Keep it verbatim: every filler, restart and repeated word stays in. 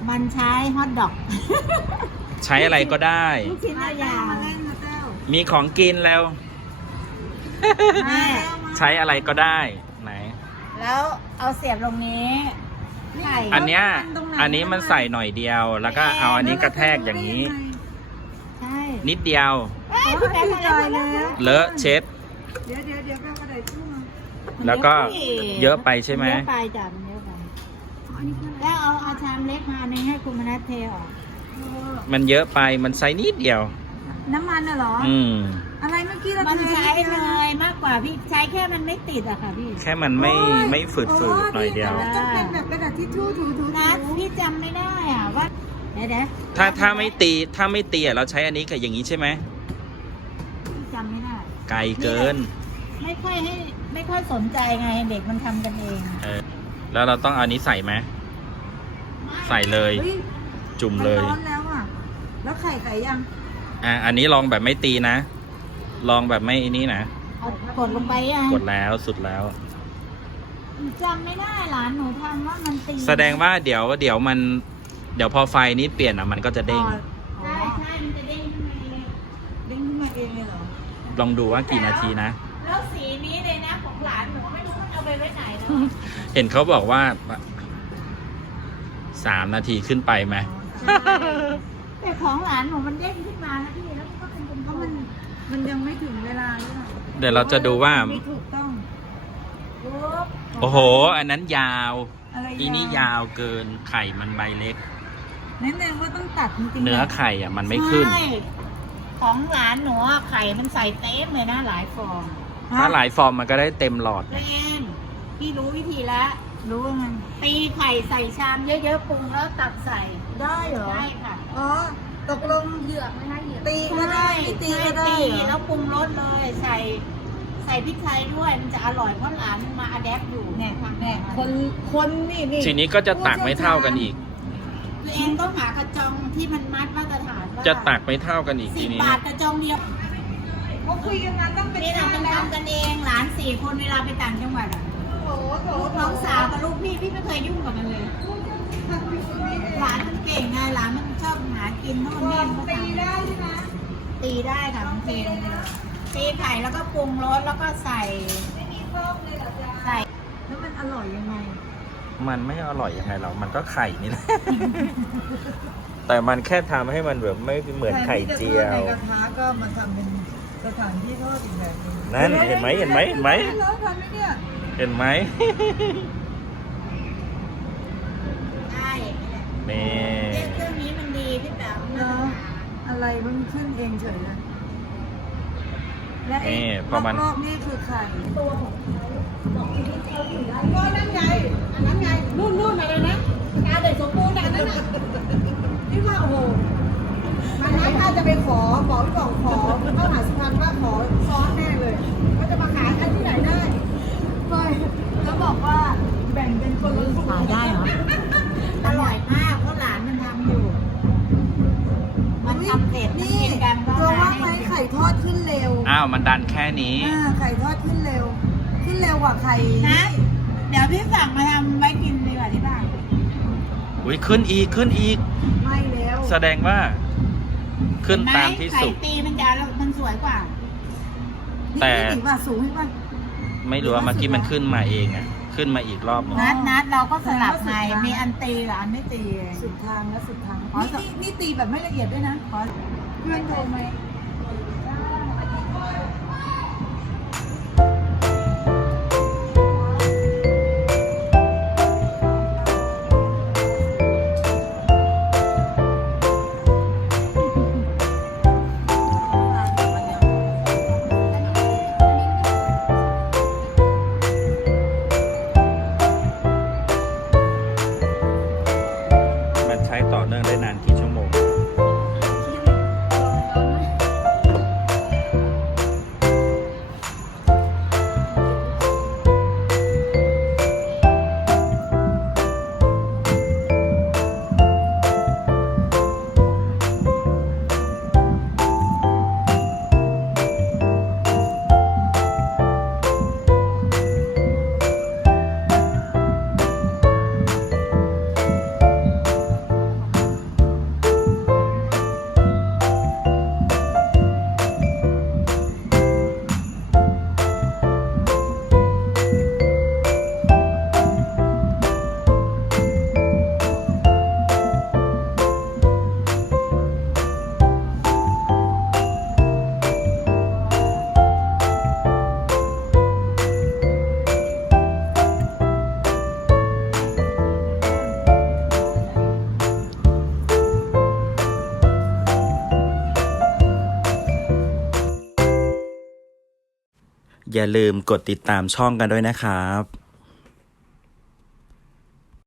มันใช้ฮอทดอกใช้อะไรก็ได้ลูกชิ้นยาวมีของกินแล้วแม่ใช้อะไรก็ได้ไหนแล้วเอาเสียบลงนี้ไข่อันเนี้ยอันนี้มันใส่หน่อยเดียว แล้วก็เอาอันนี้กระแทกอย่างนี้ใช่นิดเดียวเอ้ยพี่แม่ทำอะไรแล้วเลอะเช็ดเดี๋ยวเดี๋ยวเดี๋ยวแม่กระดาษชู่มาแล้วก็เยอะไปใช่ไหมเยอะไปจ้ะมันเยอะไปอันนี้คืออะไรแล้วเอาเอาชามเล็กมาในให้คุณมนัสเทออกเออมันเยอะไปมันใส่นิดเดียวน้ำมันน่ะเหรออืมอะไรเมื่อกี้เรามันเทใช้นิดเนดีวยมากกว่าพี่ใช้แค่มันไม่ติดอะค่ะพี่แค่มันไม่ไม่ฝืดฝืดหน่อยเดียวมันต้องเป็นแบบกระดาษทิชชู่ถูถูถูนัดพี่จำไม่ได้อะว่าเดี๋ยวเดี๋ยวถ้าถ้าไม่ตีถ้าไม่ตีอะเราใช้อันนี้กับอย่างนี้ใช่ไหมพี่จำไม่ได้ไกลเกินไม่ค่อยให้ไม่ค่อยสนใจไงเด็กมันทำกันเองเออแล้วเราต้องเอาอันนี้ใส่ไหมใส่เลยฮ้จุ่มมันเลยร้อนแล้วอ่ะ แล้วไข่ไข่ยังอ่ะอันนี้ลองแบบไม่ตีนะ ลองแบบไม่อันนี้นะเอากดลงไปอ่ะกดแล้วสุดแล้วจำไม่ได้หลานหนูทำว่ามันตีแสดงว่าเดี๋ยวเดี๋ยวมัน เดี๋ยวพอไฟนี้เปลี่ยนอ่ะมันก็จะเด้งอ๋อใช่ใช่มันจะเด้งขึ้นมาเองเด้งขึ้นมาเองเลยเหรอลองดูว่ากี่นาทีนะแล้วสีนี้เลยนะของหลานหนูไม่รู้มันเอาไปไว้ไหนแล้วเห็นเขาบอกว่าสามนาทีขึ้นไปไหมแต่ของหลานหนูมันเด้งขึ้นมานะพี่แล้วมันก็เป็นกลเพราะมมันมันยังไม่ถึงเวลาหรือเปล่าเดี๋ยวเราจะดูว่าไม่ถูกต้องๆปุ๊บโอ้โห อันนั้นยาวอะไรอีนี่ยาวเกินไข่มันใบเล็กแนะนำว่าต้องตัดจริงๆเนื้อไข่อ่ะมันไม่ขึ้นใช่ของหลานหนูอะไข่มันใส่เต็มเลยนะหลายฟองถ้าหลายฟอร์มมันก็ได้เต็มหลอดเล่นพี่รู้วิธีแล้วรู้ว่ามันตีไข่ใส่ชามเยอะๆปรุงแล้วตักใส่ได้เหรอได้ค่ะอ๋อ ตกลงเหยือกไหมคะเหยือกตีก็ได้ไม่ตีก็ได้ตีเหรอแล้วปรุงรสเลย ใส่ ใส่พริกไทยด้วยมันจะอร่อยเพราะหลานมันมาอะแดปอยู่เนี่ยเนี่ยคนคนนี่นี่ทีนี้ก็จะตักไม่เท่ากันอีกตัวเองต้องหากระจองที่มันมัดมาตรฐานว่าจะตักไม่เท่ากันอีกสิทีบนี้บาทกระจองเดียวเขาคุยกันมาตั้งเป็นนี่เราชาเป็นแล้วทำกันเองหลานสี่คนเวลาไปต่างจังหวัดอ่ะโอ้โหโถลูกน้องสาวกับลูกพี่พี่ไม่เคยยุ่งกับมันเลย หลานมันเก่งไงหลานมันชอบหากินเพราะมันลแม่องมันก็ตีทำได้ใช่ไหมตีได้ค่ะบางทีตีไข่แล้วก็ปรุงรสแล้วก็ใส่ไม่มีเพิ่มเลยเหรอจ๊ะใส่แล้วมันอร่อยยังไงมันไม่อร่อยยังไงหรอกมันก็ไข่นี่แหละ แต่มันแค่ทำให้มันแบบไม่เหมือนไข่เจียวในกระทะก็มาทำเป็นสถานที่ทอดอีกแบบหนึงนั่นเห็นไหมเห็นไหมเห็นไหมร้อนทันไหมเนี่ยเห็นไหมได้นี่เครื่องนี้มันดีพี่แป๋วเนาะอะไรมันขึ้นเองเฉยเลยและไอ้นี่พอมันรอบๆนี่คือไข่ตัวของก็นั่นไงอันนั้นไงนู่นนู่นอะไรนะกาเด็กสมบูรณ์อันนั้นน่ะที่ว่าโอ้โหมันนั้นถ้าจะไปขอขอพี่บอกขอเข้าหาสุพรรณว่าขอซอสแน่เลยก็จะมาขายอันที่ไหนได้ไม่แล้วบอกว่าแบ่งเป็นคนละครึ่งขายได้เหรออร่อยมากเพราะหลานมันทำอยู่ มันทำเสร็จมันนี่กินกันก็ตัวว่าได้ไหมไข่ทอดขึ้นเร็วอ้าวมันดันแค่นี้อ่าไข่ทอดขึ้นเร็ว ขึ้นเร็วกว่าไข่นะเดี๋ยวพี่สั่งมาทำไว้กินดีกว่าที่บ้านอุ้ยขึ้นอีกขึ้นอีกไม่แล้วแสดงว่า ขึ้นตามที่ไข่สุกตีมันจะมันสวยกว่าแต่นี่ถึงว่าสูงใช่ปะไม่รู้ว่าเมื่อกี้มันขึ้นมาเองอ่ะ ขึ้นมาอีกรอบหนึงนัดนัดเราก็สลับไงมีอันตีกับอันไม่ตีสุดทางแล้วสุดทางอ๋อนี่นี่นี่ตีแบบไม่ละเอียดด้วยนะเพื่อนโทรไหมมันใช้ต่อเนื่องได้นานกี่ชั่วโมงอย่าลืมกดติดตามช่องกันด้วยนะครับ